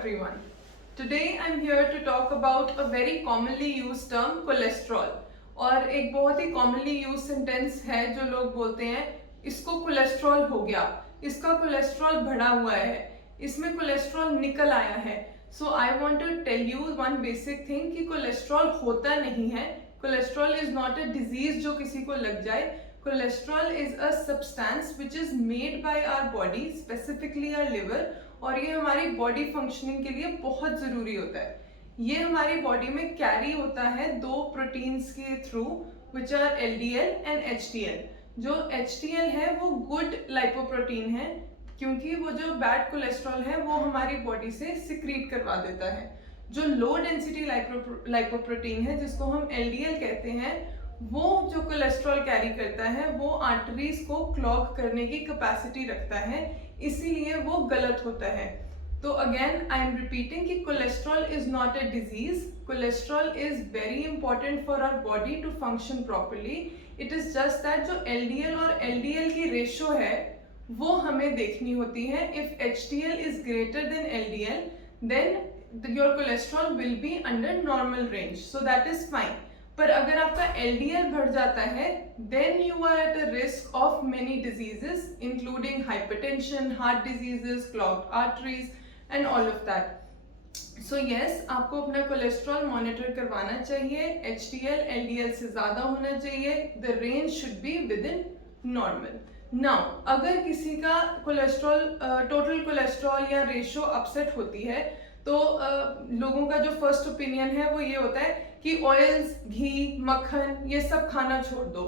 everyone. Today I'm here to talk about a very commonly used term cholesterol. और एक बहुत ही commonly used sentence है जो लोग बोलते हैं इसको कोलेस्ट्रॉल हो गया, इसका कोलेस्ट्रॉल बढ़ा हुआ है, इसमें कोलेस्ट्रॉल निकल आया है. So I want to tell you one basic thing कि कोलेस्ट्रॉल होता नहीं है. Cholesterol is not a disease जो किसी को लग जाए. Cholesterol is a substance which is made by our body, specifically our liver, और ये हमारी बॉडी फंक्शनिंग के लिए बहुत ज़रूरी होता है. ये हमारी बॉडी में कैरी होता है दो प्रोटीन्स के through which are LDL and HDL. जो HDL है वो गुड लाइपोप्रोटीन है क्योंकि वो जो बैड कोलेस्ट्रॉल है वो हमारी बॉडी से सिक्रीट करवा देता है. जो लो डेंसिटी लाइपोप्रोटीन है जिसको हम LDL कहते हैं वो जो कोलेस्ट्रॉल कैरी करता है वो आर्टरीज को क्लॉग करने की कैपेसिटी रखता है, इसीलिए वो गलत होता है. तो अगेन आई एम रिपीटिंग कि cholesterol is not a disease. Cholesterol is very important for our body to function properly. It is just that जो LDL और LDL की रेशो है वो हमें देखनी होती है. If HDL is greater than LDL then your cholesterol will be under normal range, so that is fine. पर अगर आपका LDL बढ़ जाता है then you are at a risk of many diseases including hypertension, heart diseases, clogged arteries and all of that. So yes, आपको अपना cholesterol monitor करवाना चाहिए. HDL LDL से ज़्यादा होना चाहिए. The range should be within normal. Now, अगर किसी का कोलेस्ट्रॉल टोटल कोलेस्ट्रॉल या रेशो अपसेट होती है तो लोगों का जो फर्स्ट ओपिनियन है वो ये होता है कि ऑयल्स, घी, मक्खन ये सब खाना छोड़ दो.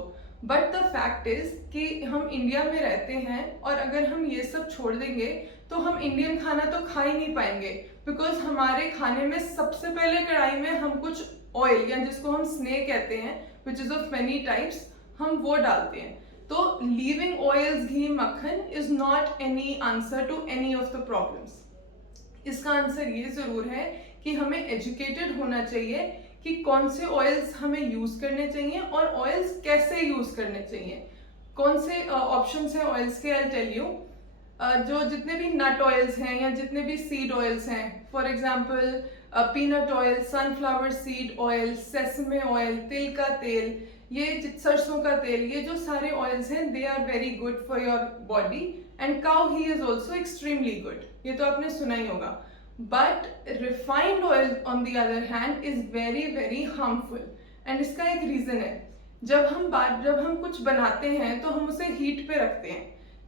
बट द फैक्ट इज कि हम इंडिया में रहते हैं और अगर हम ये सब छोड़ देंगे तो हम इंडियन खाना तो खा ही नहीं पाएंगे, बिकॉज हमारे खाने में सबसे पहले कढ़ाई में हम कुछ ऑयल या जिसको हम स्नेक कहते हैं which is of many types हम वो डालते हैं. तो leaving oils, ghee, makkhan is not any answer to any of the problems. इसका आंसर ये जरूर है कि हमें एजुकेटेड होना चाहिए कि कौन से ऑयल्स हमें यूज करने चाहिए और ऑयल्स कैसे यूज करने चाहिए. कौन से ऑप्शंस हैं ऑयल्स के, आई टेल यू. जो जितने भी नट ऑयल्स हैं या जितने भी सीड ऑयल्स हैं, for example peanut oil, sunflower seed oil, sesame oil, तिल का तेल, ये सरसों का तेल, ये जो सारे ऑयल्स हैं they are very good for your body. And cow ghee is also extremely good, ये तो आपने सुना ही होगा. But refined oil on the other hand is very very harmful. And इसका एक रीज़न है. जब हम कुछ बनाते हैं तो हम उसे हीट पे रखते हैं.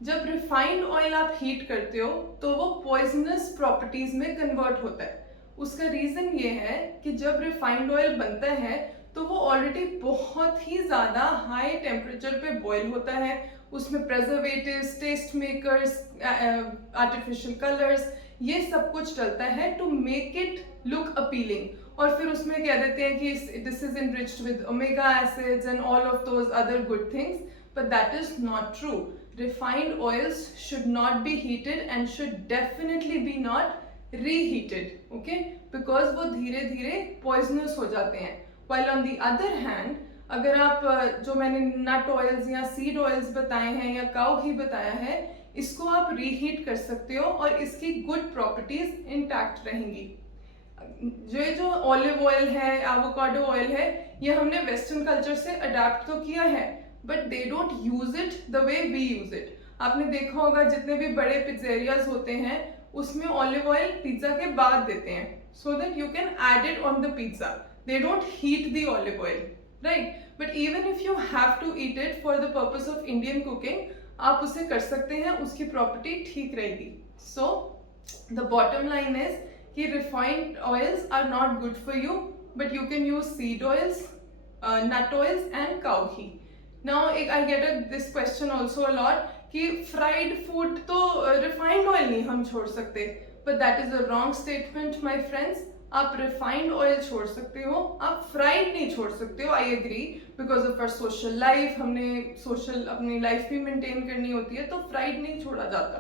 जब रिफाइंड ऑयल आप हीट करते हो तो वो पॉइजनस प्रॉपर्टीज में कन्वर्ट होता है. उसका रीज़न ये है कि जब रिफाइंड ऑयल बनता है तो वो ऑलरेडी बहुत ही ज़्यादा हाई टेम्परेचर पे बॉयल होता है. उसमें preservatives, taste makers, artificial colours, ये सब कुछ डलता है to make it look appealing. और फिर उसमें कह देते हैं कि this is enriched with omega acids and all of those other good things, but that is not true. Refined oils should not be heated and should definitely be not reheated, okay, because वो धीरे धीरे poisonous हो जाते हैं. While on the other hand अगर आप जो मैंने नट ऑयल्स या सीड ऑयल्स बताए हैं या काऊ घी बताया है, इसको आप रीहीट कर सकते हो और इसकी गुड प्रॉपर्टीज इंटैक्ट रहेंगी. जो ऑलिव ऑयल है, एवोकाडो ऑयल है, ये हमने वेस्टर्न कल्चर से अडेप्ट तो किया है, but they don't use it the way we use it. आपने देखा होगा जितने भी बड़े पिज्जेरियाज होते हैं उसमें ऑलिव ऑयल पिज्जा के बाद देते हैं so that you can add it on the pizza. They don't heat the olive oil, right? But even if you have to eat it for the purpose of Indian cooking, आप उसे कर सकते हैं, उसकी प्रॉपर्टी ठीक रहेगी. So the bottom line is कि refined oils are not good for you, but you can use seed oils, nut oils and cow ghee. Now I get this question also a lot कि fried food तो refined oil नहीं हम छोड़ सकते, but that is a wrong statement my friends. आप refined oil छोड़ सकते हो, आप फ्राइड नहीं छोड़ सकते हो. I agree, because of our social life, हमने सोशल अपनी लाइफ भी मेंटेन करनी होती है, तो फ्राइड नहीं छोड़ा जाता.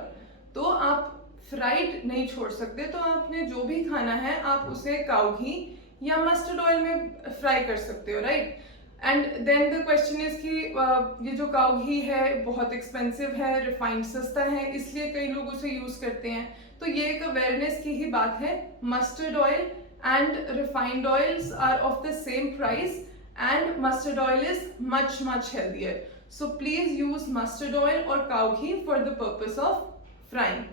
तो आप फ्राइड नहीं छोड़ सकते, तो आपने जो भी खाना है आप उसे काऊ घी या मस्टर्ड ऑयल में फ्राई कर सकते हो, right? And then the question is कि ये जो काऊ घी है बहुत एक्सपेंसिव है, रिफाइंड सस्ता है, इसलिए कई लोग उसे यूज करते हैं। तो ये एक अवेयरनेस की ही बात है। Mustard oil and refined oils are of the same price and mustard oil is much much healthier. So please use mustard oil और cow ghee for the purpose of frying.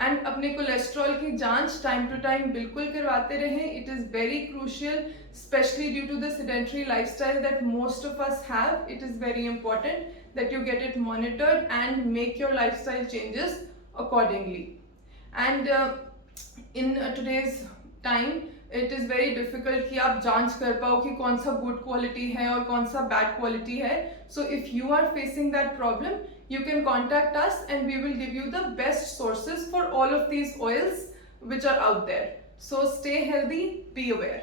And अपने कोलेस्ट्रॉल की जांच time to time बिल्कुल करवाते रहें। It is very crucial, especially due to the sedentary lifestyle that most of us have. It is very important that you get it monitored and make your lifestyle changes accordingly. And in today's time it is very difficult कि आप जांच कर पाओ कि कौन सा good quality है और कौन सा बैड क्वालिटी है। So if you are facing that problem, you can contact us and we will give you the best sources for all of these oils which are out there. So stay healthy, be aware.